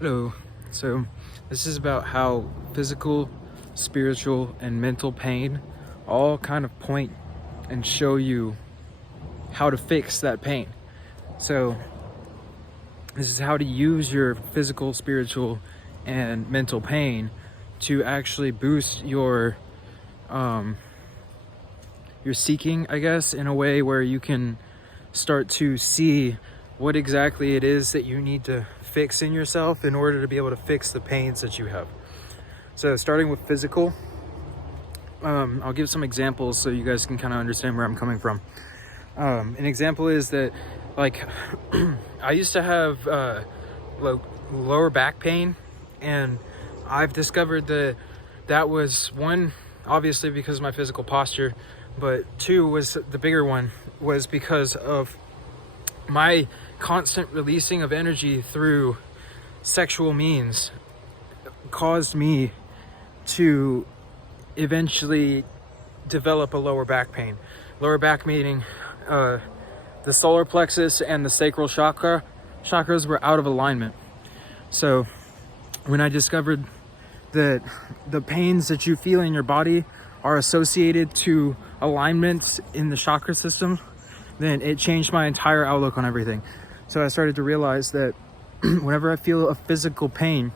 Hello. So this is about how physical, spiritual, and mental pain all kind of point and show you how to fix that pain. So this is how to use your physical, spiritual, and mental pain to actually boost your seeking, I guess, in a way where you can start to see what exactly it is that you need to fix in yourself in order to be able to fix the pains that you have. So starting with physical, I'll give some examples so you guys can kind of understand where I'm coming from. An example is that, like, I used to have lower back pain, and I've discovered that was one, obviously because of my physical posture, but two was the bigger one, was because of my constant releasing of energy through sexual means caused me to eventually develop a lower back pain. Lower back meaning the solar plexus and the sacral chakras were out of alignment. So when I discovered that the pains that you feel in your body are associated to alignments in the chakra system, then it changed my entire outlook on everything. So I started to realize that whenever I feel a physical pain,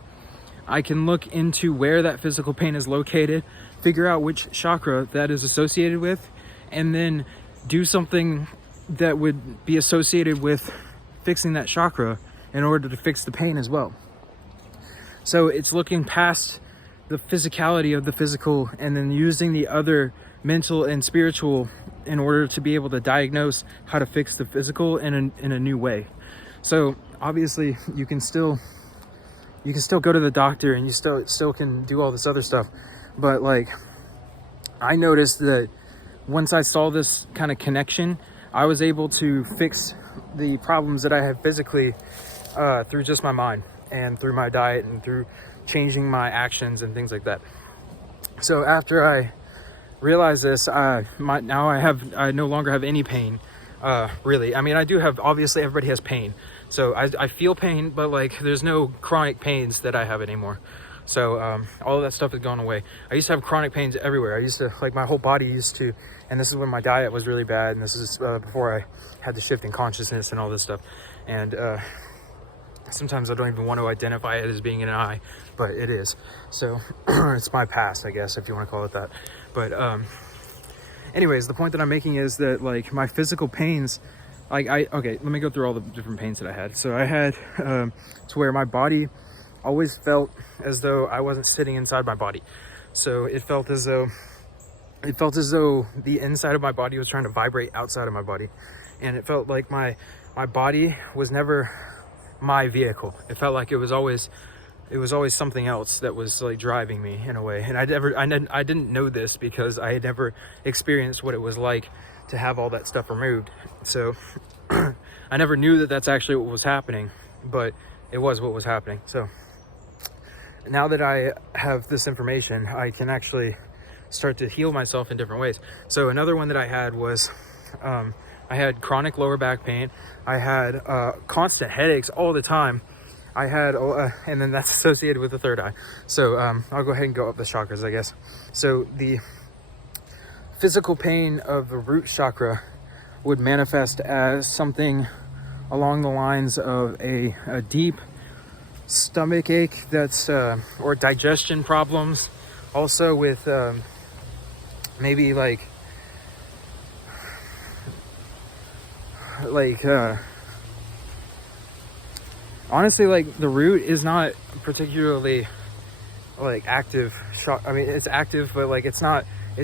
I can look into where that physical pain is located, figure out which chakra that is associated with, and then do something that would be associated with fixing that chakra in order to fix the pain as well. So it's looking past the physicality of the physical and then using the other mental and spiritual in order to be able to diagnose how to fix the physical in a new way. So obviously you can still go to the doctor and you still can do all this other stuff, but like, I noticed that once I saw this kind of connection, I was able to fix the problems that I had physically through just my mind and through my diet and through changing my actions and things like that. So after I realized this, I no longer have any pain, really. I mean, I do have, obviously everybody has pain, so I feel pain, but like, there's no chronic pains that I have anymore. So all of that stuff has gone away. I used to have chronic pains everywhere. I used to, like, my whole body used to, and this is when my diet was really bad, and this is before I had the shift in consciousness and all this stuff. And sometimes I don't even want to identify it as being an I, but it is. So it's my past, I guess, if you want to call it that. But anyways, the point that I'm making is that, like, my physical pains, like, okay, let me go through all the different pains that I had. So I had to where my body always felt as though I wasn't sitting inside my body. So it felt as though the inside of my body was trying to vibrate outside of my body. And it felt like my body was never my vehicle. It felt like it was always something else that was, like, driving me in a way. And I didn't know this because I had never experienced what it was like to have all that stuff removed. So I never knew that that's actually what was happening, but it was what was happening. So now that I have this information, I can actually start to heal myself in different ways. So another one that I had was I had chronic lower back pain. I had constant headaches all the time. I had, and then that's associated with the third eye. So I'll go ahead and go up the chakras, I guess. So the physical pain of the root chakra would manifest as something along the lines of a deep stomach ache that's, or digestion problems. Also with maybe honestly, like, the root is not particularly, like, active. I mean, it's active, but, like, it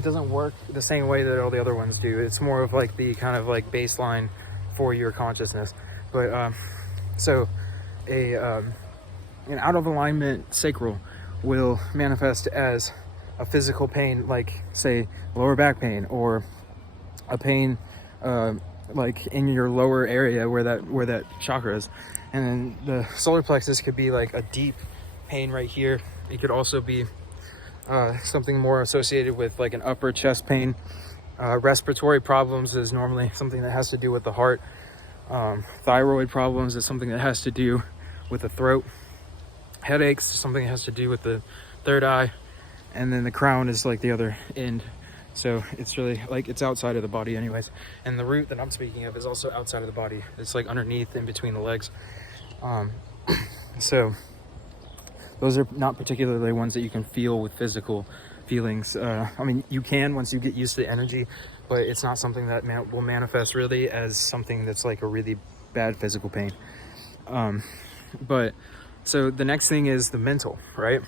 doesn't work the same way that all the other ones do. It's more of, like, the kind of, like, baseline for your consciousness. But so an out of alignment sacral will manifest as a physical pain, like, say, lower back pain, or a pain like in your lower area where that chakra is. And then the solar plexus could be like a deep pain right here. It could also be something more associated with, like, an upper chest pain. Respiratory problems is normally something that has to do with the heart. Thyroid problems is something that has to do with the throat. headaches, something that has to do with the third eye, and then the crown is like the other end. So it's really like it's outside of the body anyways. And the root that I'm speaking of is also outside of the body. It's like underneath, in between the legs. So those are not particularly ones that you can feel with physical feelings. I mean, you can once you get used to the energy, but it's not something that will manifest really as something that's like a really bad physical pain. But so the next thing is the mental, right?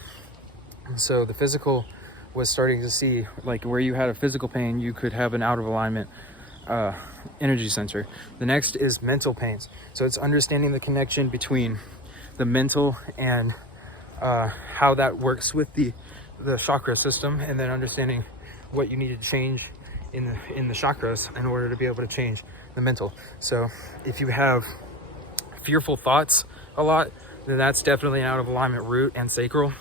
So the physical was starting to see like where you had a physical pain, you could have an out of alignment energy center. The next is mental pains. So it's understanding the connection between the mental and how that works with the chakra system, and then understanding what you need to change in the chakras in order to be able to change the mental. So if you have fearful thoughts a lot, then that's definitely an out of alignment root and sacral.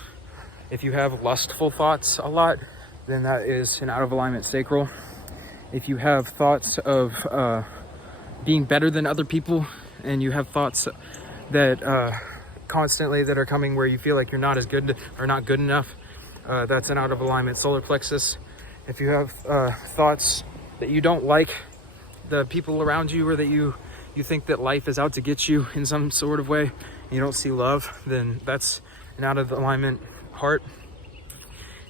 If you have lustful thoughts a lot, then that is an out of alignment sacral. If you have thoughts of being better than other people, and you have thoughts that constantly that are coming where you feel like you're not as good or not good enough, that's an out of alignment solar plexus. If you have thoughts that you don't like the people around you, or that you think that life is out to get you in some sort of way, and you don't see love, then that's an out of alignment heart.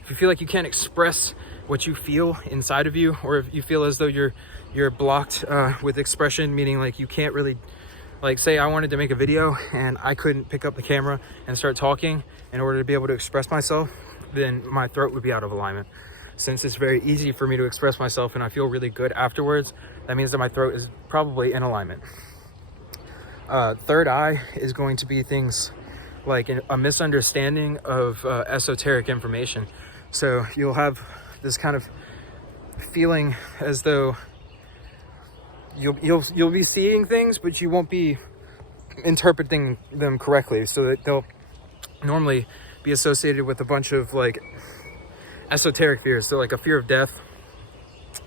If you feel like you can't express what you feel inside of you, or if you feel as though you're blocked with expression, meaning like you can't really, like say I wanted to make a video and I couldn't pick up the camera and start talking in order to be able to express myself, then my throat would be out of alignment. Since it's very easy for me to express myself and I feel really good afterwards, that means that my throat is probably in alignment. Third eye is going to be things like a misunderstanding of esoteric information. So you'll have this kind of feeling as though you'll be seeing things, but you won't be interpreting them correctly. So that they'll normally be associated with a bunch of like esoteric fears. So like a fear of death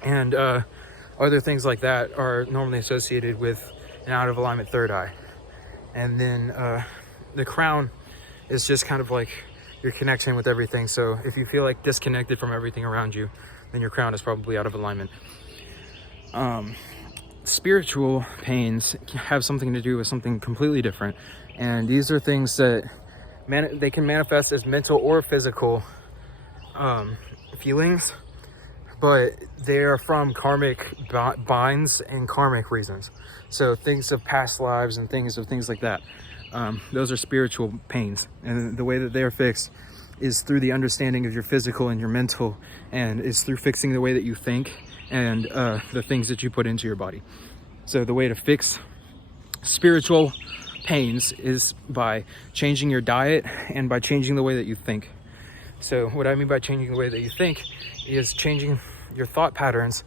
and other things like that are normally associated with an out of alignment third eye. And then the crown is just kind of like your connection with everything. So if you feel like disconnected from everything around you, then your crown is probably out of alignment. Spiritual pains have something to do with something completely different. And these are things that they can manifest as mental or physical feelings, but they are from karmic binds and karmic reasons. So things of past lives and things like that. Those are spiritual pains, and the way that they are fixed is through the understanding of your physical and your mental, and it's through fixing the way that you think and the things that you put into your body. So the way to fix spiritual pains is by changing your diet and by changing the way that you think. So what I mean by changing the way that you think is changing your thought patterns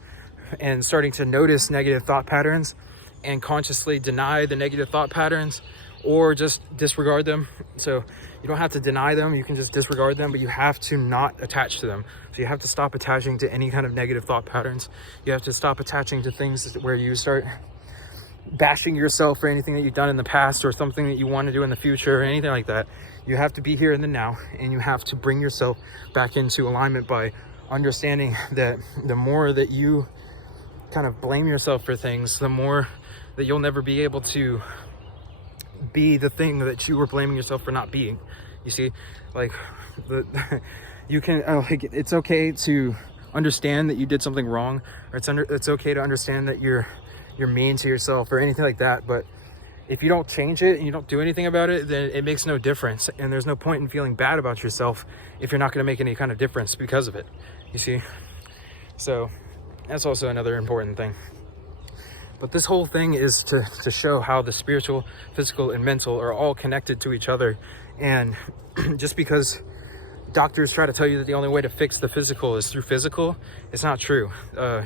and starting to notice negative thought patterns and consciously deny the negative thought patterns or just disregard them. So you don't have to deny them, you can just disregard them, but you have to not attach to them. So you have to stop attaching to any kind of negative thought patterns. You have to stop attaching to things where you start bashing yourself for anything that you've done in the past or something that you want to do in the future or anything like that. You have to be here in the now, and you have to bring yourself back into alignment by understanding that the more that you kind of blame yourself for things, the more that you'll never be able to be the thing that you were blaming yourself for not being. You see, like you can like, it's okay to understand that you did something wrong, or it's okay to understand that you're mean to yourself or anything like that, but if you don't change it and you don't do anything about it, then it makes no difference, and there's no point in feeling bad about yourself if you're not going to make any kind of difference because of it. You see, so that's also another important thing. But this whole thing is to show how the spiritual, physical, and mental are all connected to each other. And just because doctors try to tell you that the only way to fix the physical is through physical, it's not true.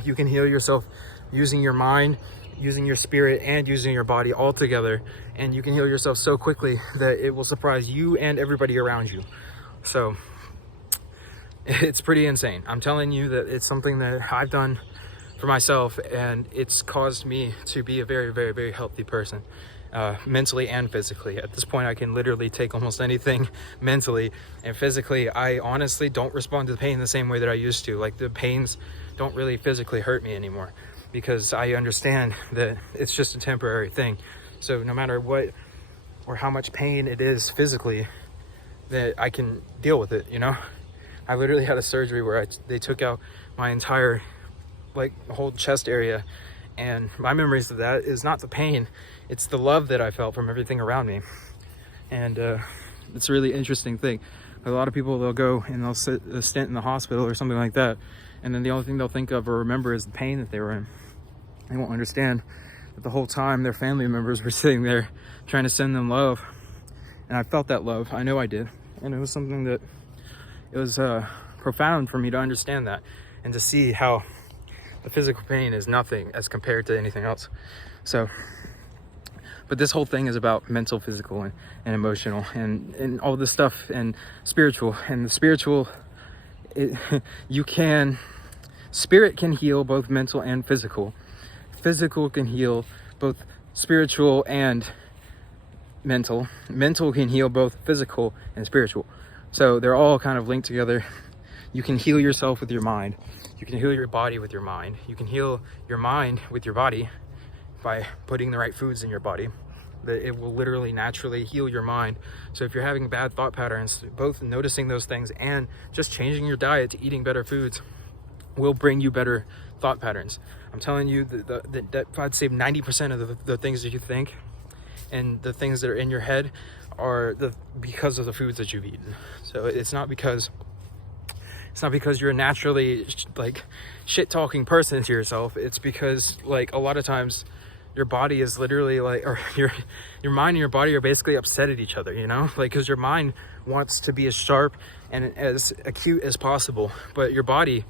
You can heal yourself using your mind, using your spirit, and using your body all together. And you can heal yourself so quickly that it will surprise you and everybody around you. So it's pretty insane. I'm telling you that it's something that I've done for myself, and it's caused me to be a very, very, very healthy person. mentally and physically. At this point, I can literally take almost anything mentally, and physically, I honestly don't respond to the pain the same way that I used to. Like, the pains don't really physically hurt me anymore, because I understand that it's just a temporary thing. So no matter what or how much pain it is physically, that I can deal with it, you know? I literally had a surgery where they took out my entire, like, whole chest area, and my memories of that is not the pain, it's the love that I felt from everything around me. And it's a really interesting thing. A lot of people, they'll go and they'll sit a stint in the hospital or something like that, and then the only thing they'll think of or remember is the pain that they were in. They won't understand that the whole time their family members were sitting there trying to send them love. And I felt that love. I know I did. And it was something that, it was profound for me to understand that, and to see how the physical pain is nothing as compared to anything else. So, but this whole thing is about mental, physical, and emotional, and all this stuff, and spiritual. And the spiritual, spirit can heal both mental and physical. Physical can heal both spiritual and mental. Mental can heal both physical and spiritual. So they're all kind of linked together. You can heal yourself with your mind. You can heal your body with your mind. You can heal your mind with your body by putting the right foods in your body. That it will literally naturally heal your mind. So if you're having bad thought patterns, both noticing those things and just changing your diet to eating better foods will bring you better thought patterns. I'm telling you that I'd say 90% of the things that you think and the things that are in your head are because of the foods that you've eaten. So it's not because you're a naturally like shit talking person to yourself. It's because, like, a lot of times your body is literally like, or your mind and your body are basically upset at each other, you know, like, because your mind wants to be as sharp and as acute as possible, but your body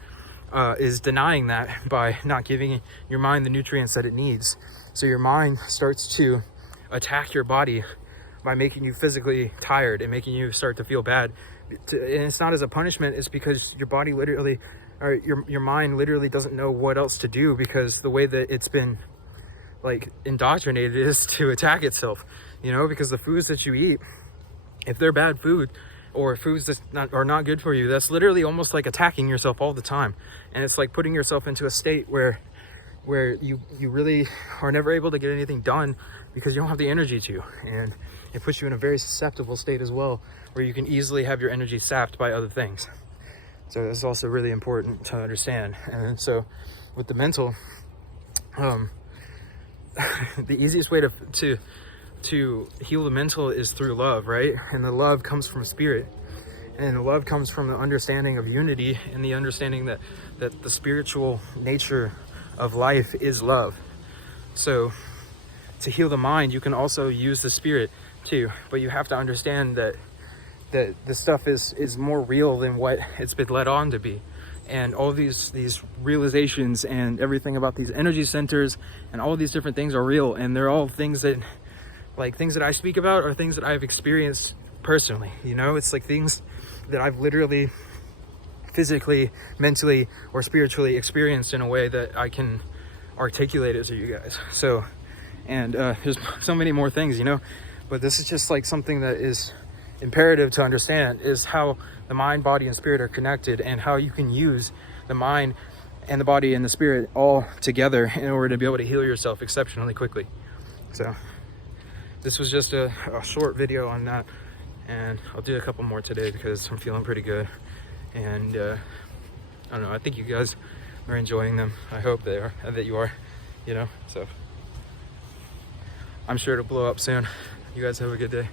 is denying that by not giving your mind the nutrients that it needs. So your mind starts to attack your body by making you physically tired and making you start to feel bad. And it's not as a punishment, it's because your body literally, or your mind literally doesn't know what else to do, because the way that it's been like indoctrinated is to attack itself, you know, because the foods that you eat, if they're bad food or foods that are not good for you, that's literally almost like attacking yourself all the time. And it's like putting yourself into a state where you really are never able to get anything done because you don't have the energy to. And it puts you in a very susceptible state as well, where you can easily have your energy sapped by other things. So that's also really important to understand. And so with the mental, the easiest way to heal the mental is through love, right? And the love comes from spirit, and the love comes from the understanding of unity, and the understanding that the spiritual nature of life is love. So to heal the mind, you can also use the spirit too, but you have to understand that this stuff is more real than what it's been led on to be. And all these realizations and everything about these energy centers and all these different things are real, and they're all things that, like, things that I speak about are things that I've experienced personally, you know? It's like things that I've literally physically, mentally, or spiritually experienced in a way that I can articulate it to you guys. So, and there's so many more things, you know, but this is just like something that is imperative to understand, is how the mind, body, and spirit are connected, and how you can use the mind and the body and the spirit all together in order to be able to heal yourself exceptionally quickly. So this was just a short video on that, and I'll do a couple more today because I'm feeling pretty good. And I don't know, I think you guys are enjoying them. I hope that you are, you know. So I'm sure it'll blow up soon. You guys have a good day.